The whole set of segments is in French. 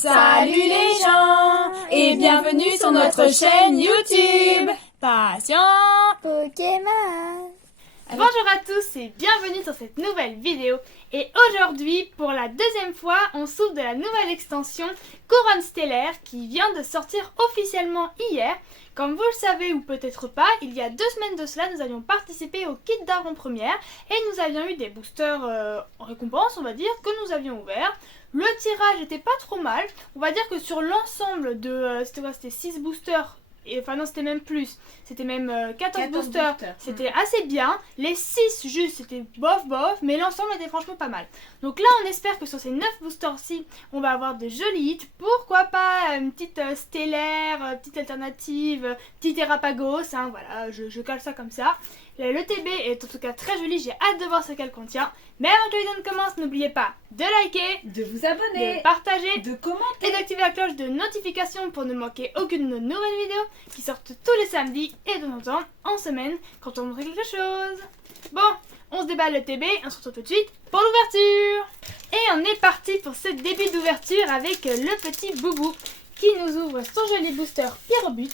Salut les gens et bienvenue sur notre chaîne YouTube Passion Pokémon. Bonjour à tous et bienvenue sur cette nouvelle vidéo. Et aujourd'hui, pour la deuxième fois, on s'ouvre de la nouvelle extension Couronne Stellaire qui vient de sortir officiellement hier. Comme vous le savez ou peut-être pas, il y a 2 semaines de cela, nous avions participé au kit d'avant-première et nous avions eu des boosters en récompense, on va dire, que nous avions ouverts. Le tirage était pas trop mal. On va dire que sur l'ensemble de... c'était 6 boosters. Enfin non, c'était même plus. C'était même 14 boosters. C'était assez bien. Les 6 juste, c'était bof, mais l'ensemble était franchement pas mal. Donc là, on espère que sur ces 9 boosters-ci, on va avoir de jolis hits. Pourquoi pas une petite stellaire, petite alternative, petit Terrapagos. Hein, voilà, je cale ça comme ça. Le TB est en tout cas très joli, j'ai hâte de voir ce qu'elle contient. Mais avant que la vidéo ne commence, n'oubliez pas de liker, de vous abonner, de partager, de commenter et d'activer la cloche de notification pour ne manquer aucune de nos nouvelles vidéos qui sortent tous les samedis et de temps en temps en semaine quand on montre quelque chose. Bon, on se déballe le TB et on se retrouve tout de suite pour l'ouverture. Et on est parti pour ce début d'ouverture avec le petit Boubou qui nous ouvre son joli booster Pyrobut.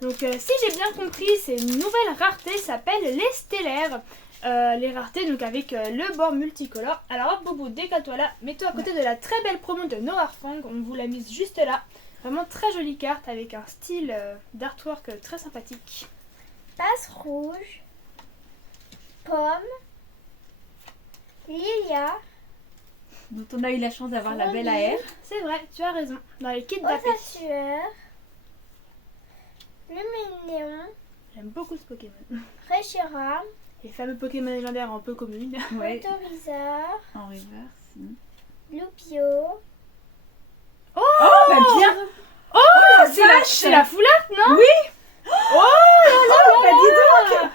Donc si j'ai bien compris, ces nouvelles raretés s'appellent les stellaires. Les raretés donc avec le bord multicolore. Alors hop, Boubou, décale-toi là, mets-toi à côté de la très belle promo de Noirfang. On vous l'a mise juste là. Vraiment très jolie carte avec un style d'artwork très sympathique. Passe rouge. Pomme. Lilia. dont on a eu la chance d'avoir la belle AR. C'est vrai, tu as raison. Dans les kits Aux d'AP. sueur. Luminéon. J'aime beaucoup ce Pokémon. Réchira. Les fameux Pokémon légendaires un peu communes. Ouais, Autorizar. en reverse. Loupio. Oh, bah bien. Oh, c'est la foulard, non? Oui. Oh là là là Bah dis là. donc.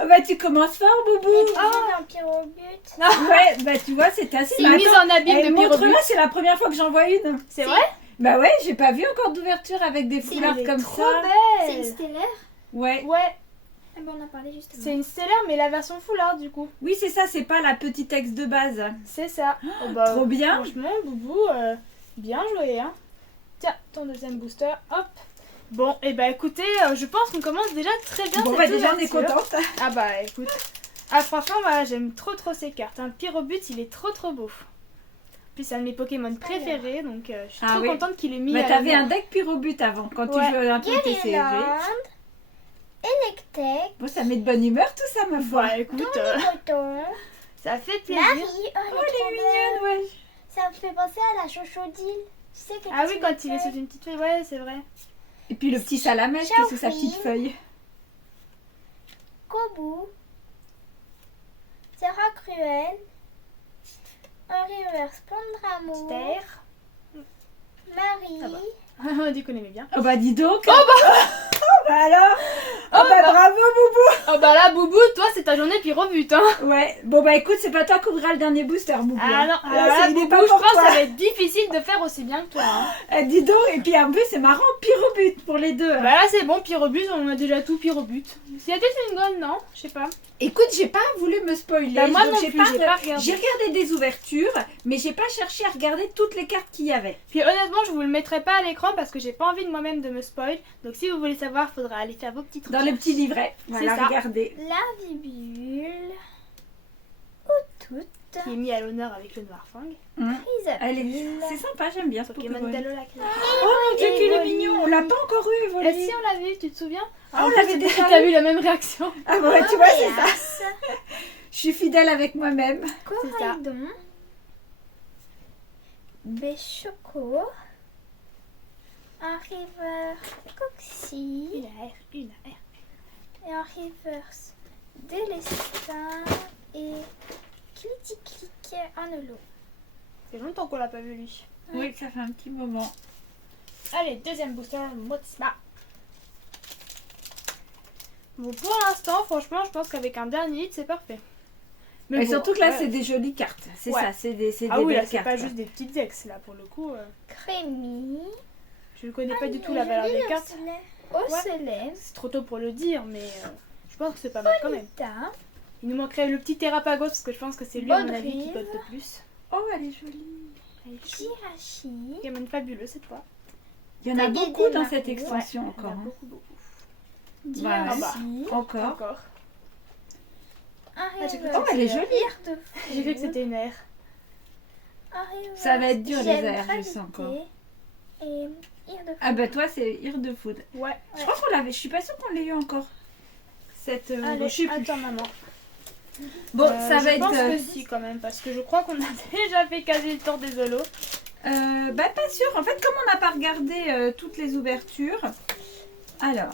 Oh, bah tu commences fort, Boubou. Un Pyrobut. Ouais, bah tu vois, c'est assez... Une mise en abîme de Pyrobut. Montre-moi, c'est la première fois que j'en vois une. C'est vrai? Bah ouais, j'ai pas vu encore d'ouverture avec des foulards Elle est comme trop ça. C'est une belle. stellaire. Ouais. Ouais, Ah ben on a parlé justement. c'est une stellaire mais la version foulard du coup. Oui, c'est ça, c'est pas la petite ex de base. C'est ça. Oh, bah, Trop bien. Franchement, Boubou, bien joué, hein. Tiens, ton deuxième booster, hop. Bon, et bah écoutez, je pense qu'on commence déjà très bien Bon, cette bah déjà, on est ouverture. contente. Ah bah écoute. Ah franchement, voilà, j'aime trop ces cartes. Un Pyrobut, il est trop beau. Puis c'est un de mes Pokémon préférés, donc je suis trop oui. contente qu'il ait mis. Mais t'avais un deck Pyrobut avant, quand tu Ouais. jouais un peu au TCG. Guirlande. Electek. Bon, ça met de bonne humeur tout ça, ma foi. Bah écoute, Coton. ça fait plaisir. Marie. Oh, elle est mignonne, ouais. Ça me fait penser à la chochodile. Tu sais que Ah oui, quand il est sous une petite feuille, ouais, c'est vrai. Et puis le petit salamèche qui est sous sa petite feuille. Kobu. Terra Cruel. Henri Reverse Pondramo. Terre. Marie. Ah bah. On dit qu'on aimait bien. Oh bah dis donc. Oh bah alors. Oh bah bravo Boubou. Oh bah là, Boubou, toi, c'est ta journée Pyrobut, hein. Ouais. Bon bah écoute, c'est pas toi qui ouvrira le dernier booster, Boubou. Ah non, Là, alors là, il est Boubou, pas je pour pense que toi. ça va être difficile de faire aussi bien que toi. Hein. Dis donc, et puis en plus c'est marrant, Pyrobut pour les deux. Bah là, c'est bon, Pyrobut, on a déjà tout Pyrobut. S'il y a peut-être une gomme, non? Je sais pas. Écoute, j'ai pas voulu me spoiler. Bah, moi donc non plus, j'ai pas regardé. J'ai regardé des ouvertures, mais j'ai pas cherché à regarder toutes les cartes qu'il y avait. Puis honnêtement, je vous le mettrai pas à l'écran parce que j'ai pas envie de moi-même de me spoil. Donc si vous voulez savoir, faudra aller faire vos petites Dans recherches. le petit livret. Voilà, ça. regardez. La Vibule. Outout. Qui est mis à l'honneur avec le Noirfang. Elle est... C'est sympa, j'aime bien ce Pokémon Pokémon. d'Alola. Oh mon dieu, qu'il est mignon. On l'a pas encore eu, Et Evoli. si on l'a vu, tu te souviens? Ah, on en l'avait plus, déjà T'as vu. vu la même réaction? Ah ouais, tu vois, c'est ça. Coréas. Je suis fidèle avec moi-même. Coraidon. Béchoco. Un River Coxy. Une AR. Et un Reverse Délestin. Et Clitic en holo. C'est longtemps qu'on l'a pas vu lui. Oui, ça fait un petit moment. Allez, deuxième booster, Motsma. Bon, pour l'instant, franchement, je pense qu'avec un dernier hit, c'est parfait. Mais bon, surtout que là, ouais. c'est des jolies cartes. C'est Ouais. ça, c'est des Ah oui, là, belles c'est cartes. pas juste des petites ex, là, pour le coup. Crémy. Je ne connais pas du tout la valeur des cartes. Ocellène. C'est trop tôt pour le dire, mais je pense que c'est pas mal quand même. Il nous manquerait le petit Terrapagos, parce que je pense que c'est lui, à mon avis, qui Baudrive. pote le plus. Oh, elle est jolie. Elle est chou. Jirachi. Pokémon fabuleux cette fois. Il y en a Kagede beaucoup dans Maru. cette extension Il y en encore. a hein. beaucoup, beaucoup. Bah, Jirachi. Encore. Encore. Un j'ai rêveur. Oh, elle est jolie. Ire de J'ai vu que fou. c'était une aire. Un rêveur. Ça va être dur, les J'aime airs, je gravité. sens encore. Et Ire de fou. Ah bah toi c'est Ear de Food. Ouais. Je crois qu'on l'avait, je suis pas sûre qu'on l'ait eu encore. Cette Allez, je sais plus. attends maman. Bon, ça va je pense être que si quand même, parce que je crois qu'on a déjà fait quasi le tour des holos. bah pas sûr. En fait, comme on n'a pas regardé toutes les ouvertures. Alors,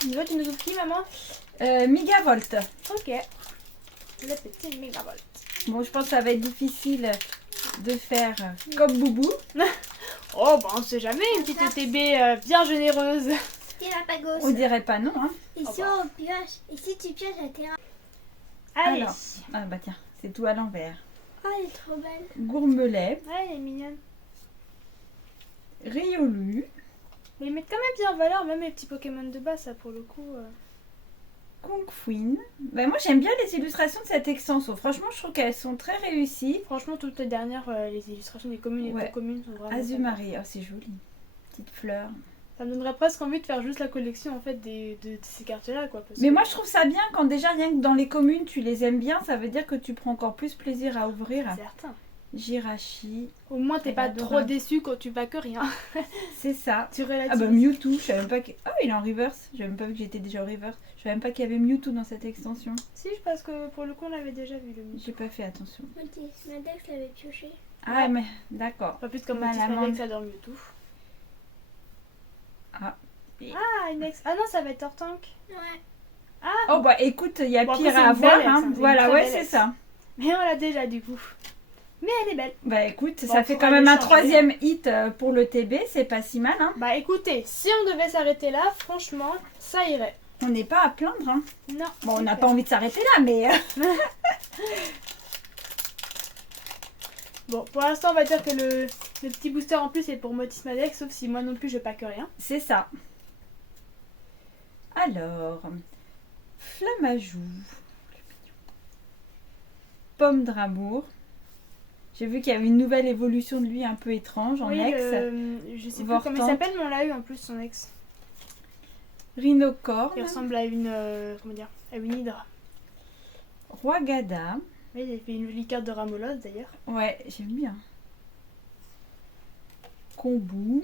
Tu nous ouvres qui maman? Megavolt. Ok. Le petit Megavolt. Bon, je pense que ça va être difficile de faire comme Boubou. Oh bah on sait jamais, une petite ETB bien généreuse. Galapagos. On dirait pas non, hein. Et si on pioche, et si tu pioches à terrain. Allez. Alors. Ah bah tiens, c'est tout à l'envers. Oh, elle est trop belle. Gourmelet, Ouais, elle est mignonne. Riolu, Mais ils mettent quand même bien en valeur, même les petits Pokémon de base, ça pour le coup. Kongfuin. Bah moi j'aime bien les illustrations de cette extension. Franchement, je trouve qu'elles sont très réussies. Franchement, toutes les dernières, les illustrations des communes et Ouais. des communes sont vraiment. Azumari, oh c'est joli. Petite fleur. Ça me donnerait presque envie de faire juste la collection en fait de ces cartes-là, quoi. Parce Mais que- moi je trouve ça bien quand déjà rien que dans les communes tu les aimes bien, ça veut dire que tu prends encore plus plaisir à ouvrir. C'est certain. Jirachi, Au moins, t'es Elle pas est trop adorable. déçu quand tu vas que rien. c'est ça. Tu Ah relativises. bah Mewtwo, je savais même pas que... Oh il est en reverse, j'avais même pas vu que j'étais déjà en reverse. Je savais même pas qu'il y avait Mewtwo dans cette extension. Si, parce que pour le coup, on l'avait déjà vu le Mewtwo. J'ai pas fait attention. Madex l'avait pioché. Ah mais d'accord. Pas plus comme Mal Motis amande. Madex adore Mewtwo. Ah. Ah, une ex. Ah non, ça va être Tortank. Ouais. Oh bah écoute, il y a Bon, après, pire c'est à une belle avoir. ex, Hein. hein, c'est une Voilà, très ouais belle c'est ex. ça. Mais on l'a déjà du coup. Mais elle est belle. Bah écoute, Bon, ça on fait pourra quand même les un changer. troisième hit pour le TB, c'est pas si mal. Hein. Bah écoutez, si on devait s'arrêter là, franchement, ça irait. On n'est pas à plaindre. Hein. Non. Bon, on n'a pas envie de s'arrêter là, mais... Bon, pour l'instant, on va dire que le petit booster en plus est pour Motis Madex, sauf si moi non plus je pack rien. C'est ça. Alors, Flamajou, Pomme d'amour. J'ai vu qu'il y avait une nouvelle évolution de lui un peu étrange en Oui, ex. je sais plus Vortante. comment il s'appelle, mais on l'a eu en plus son ex. Rhinocorne, Il ressemble à une comment dire, à une hydre. Roi Gada. Oui, il a fait une jolie carte de Ramolos d'ailleurs. Ouais, j'aime bien. Kombu,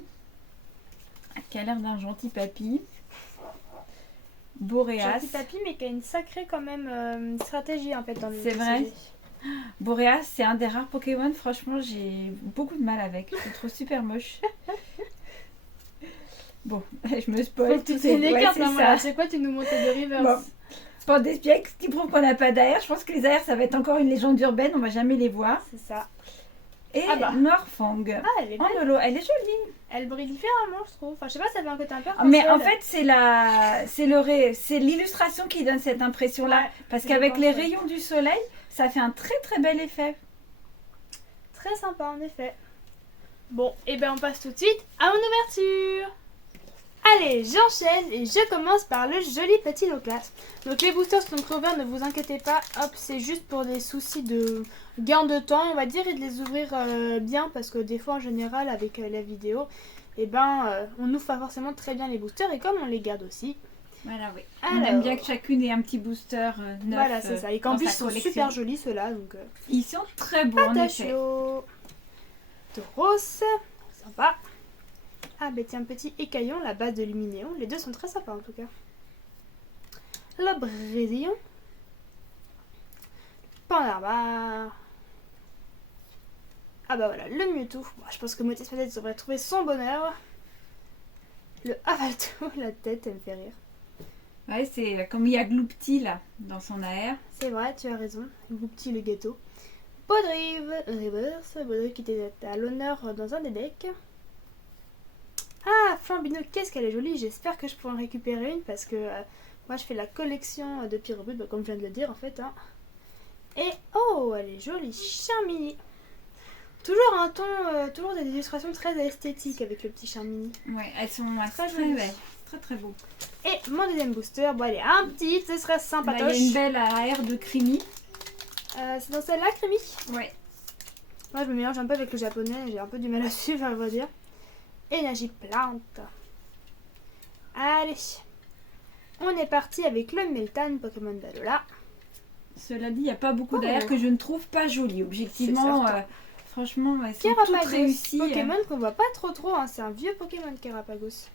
qui a l'air d'un gentil papy. Boréas. Gentil papy, mais qui a une sacrée quand même stratégie en fait dans le C'est vrai. TCG. Boréas, c'est un des rares Pokémon, franchement, j'ai beaucoup de mal avec. Je le trouve super moche. Bon, je me Faut spoil. que tu tout sais les ouais, cartes, c'est maman, ça. là. C'est quoi, tu nous montres de Rivers? Bon. Pour des spiex qui prouvent qu'on n'a pas d'air, je pense que les aers, ça va être encore une légende urbaine, on va jamais les voir. C'est ça. Et Ah bah. Noirfang. Ah, elle est En belle. holo, elle est jolie. Elle brille différemment, je trouve. Enfin, je sais pas, ça fait un côté un peu Mais en arc-en-ciel. fait, c'est l'illustration qui donne cette impression-là. Ouais, Parce je qu'avec pense, les ouais. rayons du soleil, ça fait un très très bel effet. Très sympa en effet. Bon, et ben on passe tout de suite à mon ouverture. Allez, j'enchaîne et je commence par le joli petit low class. Donc les boosters sont ouverts, ne vous inquiétez pas. Hop, c'est juste pour des soucis de gain de temps, on va dire, et de les ouvrir bien parce que des fois en général avec la vidéo, et ben on ouvre pas forcément très bien les boosters et comme on les garde aussi. Voilà, oui. Alors, On aime bien que chacune ait un petit booster neuf. voilà, c'est ça. Et qu'en dans plus sa ils sont collection. super jolis ceux-là, donc. Ils sont très beaux en effet. Patachio, Tauros, sympa. Ah bah tiens, petit écaillon, la base de Luminéon. Les deux sont très sympas en tout cas. Le Brésilien. Pandarbar. Ah bah voilà, le Mewtwo. Bon, je pense que Motis peut-être devrait trouver son bonheur. Le Avalto, la tête, elle me fait rire. Ouais, c'est comme il y a Gloupti là, dans son AR. C'est vrai, tu as raison. Le petit le gâteau. Podrive, reverse. Podrive qui était à l'honneur dans un des decks. Ah, Flambino, qu'est-ce qu'elle est jolie. J'espère que je pourrai en récupérer une parce que moi je fais la collection de Pyrobut, bah, comme je viens de le dire en fait. Hein. Et oh, elle est jolie. Charmini. Toujours un ton, toujours des illustrations très esthétiques avec le petit Charmini. Ouais, elles sont Très très jolies. belles. Très très beau. Et mon deuxième booster, bon, elle est un petit, ce serait Là, il y a sympatoche. une belle AR de Crimi. C'est dans celle-là, Crémy? Ouais. Moi, je me mélange un peu avec le japonais, j'ai un peu du mal à suivre, on va dire. Énergie plante. Allez. On est parti avec le Meltan Pokémon d'Alola. Cela dit, il n'y a pas beaucoup Oh. d'air que je ne trouve pas joli. Objectivement, C'est certain. franchement, elles sont toutes Carapagos, réussies. Pokémon qu'on voit pas trop, hein. C'est un vieux Pokémon Carapagos.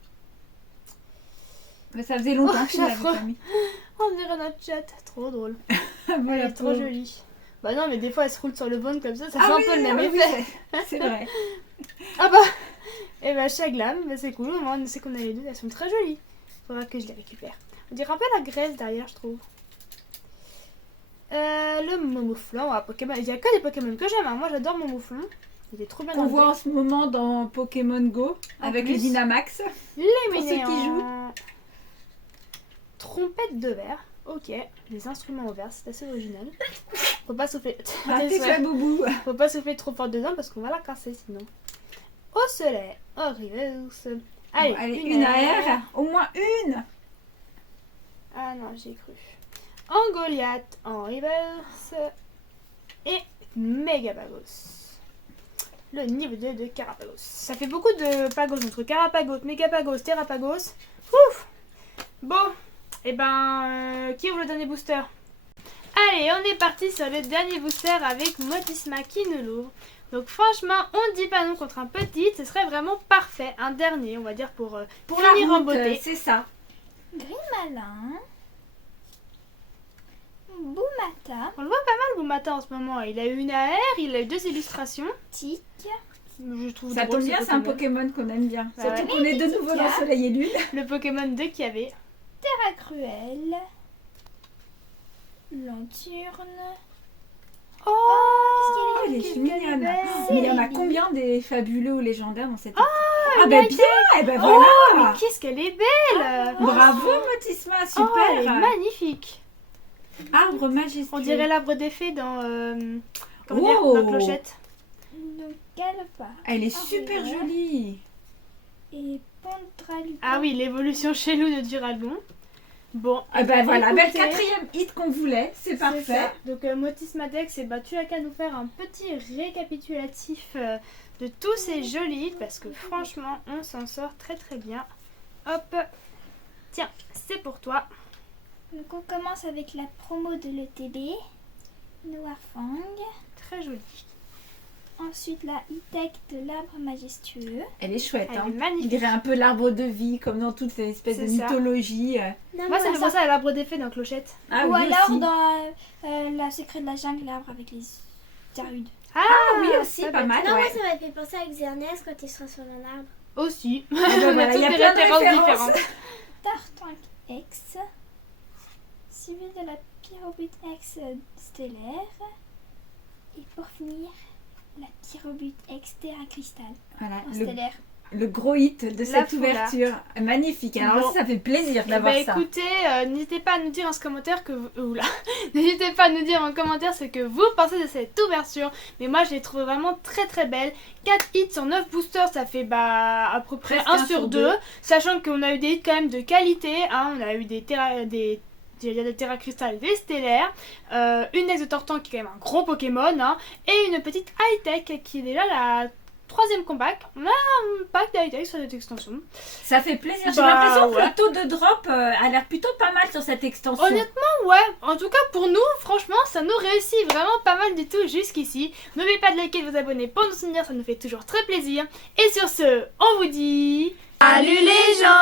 Mais ça faisait longtemps Oh, que je l'avais j'affreux. pas mis. On dirait notre chat, trop drôle. Elle Voilà, est trop jolie. Bah non, mais des fois elle se roule sur le ventre comme ça fait Ah un oui, peu le même oui, effet. c'est vrai. Ah bah et bah Chaglam, bah c'est cool, au moins on sait qu'on a les deux, elles sont très jolies. Faudra que je les récupère. On dirait un peu la graisse derrière, je trouve. Le Momouflon, ah, Pokémon. Il y a que des Pokémon que j'aime, hein. Moi j'adore Momouflon. Il est trop bien Qu'on dans le voit en deck. ce moment dans Pokémon Go En avec plus. les Dynamax. Les pour ceux qui Minéans. Trompette de verre. Ok, les instruments au verre, c'est assez original. Faut pas souffler. Ah, t'es Ouais. fait, Boubou. Faut pas souffler trop fort dedans parce qu'on va la casser sinon. Au soleil, au reverse. Allez, Bon, allez, une AR. Au moins une. Ah non, j'ai cru. En Goliath, en reverse. Et Megapagos. Le niveau 2 de Carapagos. Ça fait beaucoup de Pagos entre Carapagos, Megapagos, Terrapagos. Ouf. Bon, et ben, qui ouvre le dernier booster? Allez, on est parti sur le dernier booster avec Motisma qui nous l'ouvre. Donc franchement, on dit pas non contre un petit, ce serait vraiment parfait. Un dernier, on va dire, pour La finir en route, beauté. c'est ça. Malin. Boumata. On le voit pas mal Boumata en ce moment. Il a eu une AR, il a eu 2 illustrations. Tic. Je trouve Ça drôle, tombe ce bien, c'est un Pokémon. Pokémon qu'on aime bien. Bah Surtout ouais. qu'on est de nouveau dans Soleil et Lune. Le Pokémon 2 qu'il y avait. Terra Cruel. Lanturne. Oh, qu'est-ce Oh, elle est qu'est-ce mignonne. qu'elle est belle. Mais il y en a combien des fabuleux ou légendaires dans cette elle ben a bien, et ben Oh, voilà. mais qu'est-ce qu'elle est belle. Bravo Motisma, Oh, elle est super. magnifique. Arbre majestueux. On dirait l'arbre des fées dans comment Oh. dire, dans Clochette. Donc Galpa. Elle est Ah, super oui, jolie. Et Pontralupa. Ah oui, l'évolution chez nous de Duralgon. Bon, Ah ben voilà, ben, le écoutez, 4e hit qu'on voulait, c'est c'est parfait. ça. Donc Motisma Dex, tu as qu'à nous faire un petit récapitulatif de tous ces jolis hits parce que franchement, on s'en sort très très bien. Hop, tiens, c'est pour toi. Donc on commence avec la promo de l'ETB. Noirfang. Très jolie. Ensuite la e-tech de l'arbre majestueux. Elle est chouette, Elle hein. est magnifique. On dirait un peu l'arbre de vie, comme dans toutes ces espèces de C'est ça. mythologie. Non, Moi, ça mais me fait penser à l'arbre des fées dans Clochette. Ah Ou oui alors aussi. dans la secret de la jungle, l'arbre avec les Zarudes. Ah, oui aussi, pas bête. mal. Non, ouais. moi ça m'a fait penser à Xerneas quand il sera sur un arbre. Aussi. Ah ben voilà, il y a Toutes plein des de références références. différentes. Tartank X. Suivi de la Pyrobute X stellaire. Et pour finir, la Pyrobute X Terra Cristal Voilà, en stellaire. le gros hit de La cette foula. ouverture. Magnifique. Alors Bon. ça fait plaisir d'avoir Bah ça. écoutez, n'hésitez pas à nous dire en commentaire que oula. N'hésitez pas à nous dire en commentaire ce que vous pensez de cette ouverture. Mais moi je l'ai trouvée vraiment très très belle. 4 hits sur 9 boosters, ça fait à peu près Presque 1 un sur sur 2. deux. Sachant qu'on a eu des hits quand même de qualité. Hein. On a eu des Terra Crystal, des stellaires, une ex de Tortan qui est quand même un gros Pokémon, hein, et une petite high-tech qui est déjà la 3e comeback. On a un pack d'high-tech sur cette extension. Ça fait plaisir. J'ai Bah, l'impression que ouais. le taux de drop a l'air plutôt pas mal sur cette extension. Honnêtement, ouais. En tout cas, pour nous, franchement, ça nous réussit vraiment pas mal du tout jusqu'ici. N'oubliez pas de liker et de vous abonner pour nous soutenir, ça nous fait toujours très plaisir. Et sur ce, on vous dit... Salut les gens!